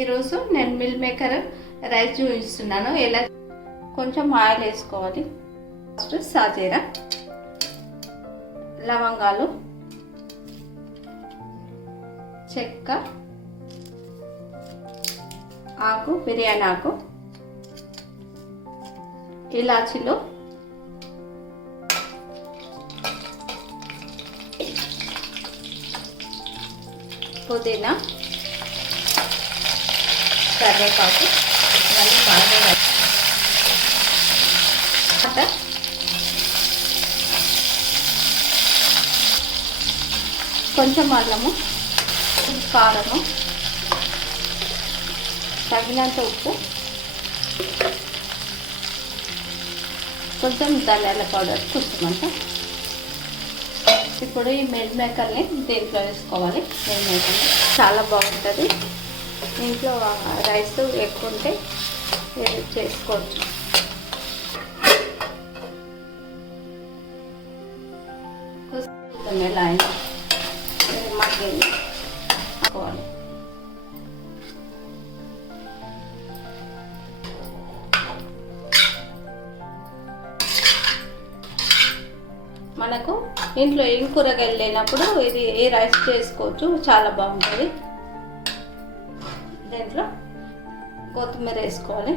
ఈరోజు నేను mill maker rice చూపిస్తున్నాను. ఎలా కొంచెం ఆయిల్ వేసుకోవాలి. ఫస్ట్ సాజీరా, లవంగాలు, చెక్క, ఆకు, బిర్యానీ ఆకు, ఇలాచీలు, పుదీనా, కరివేపాకు, ఇవన్నీ బాగా కొంచెం అల్లము, కారము, తగినంత ఉప్పు, కొంచెం ధనియాల పౌడర్ కొంచెమంతా. ఇప్పుడు ఈ మిల్ మేకర్ని దీంట్లో వేసుకోవాలి. మిల్ మేకర్ని చాలా బాగుంటుంది. ఇంట్లో రైస్ ఎక్కువ ఉంటే చేసుకోవచ్చు. ఎలా అయినా మగ్గింది అనుకోవాలి. మనకు ఇంట్లో ఏం కూరగాయలు లేనప్పుడు ఇది ఏ రైస్ చేసుకోవచ్చు, చాలా బాగుంటుంది. దీంట్లో కొత్తిమీర వేసుకోవాలి.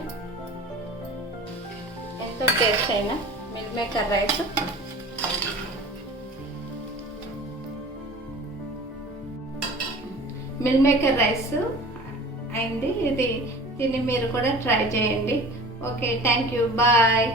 ఎంతో టేస్ట్ అయిన meal maker rice meal maker rice అయింది. దీన్ని మీరు కూడా ట్రై చేయండి. Okay, thank you, bye.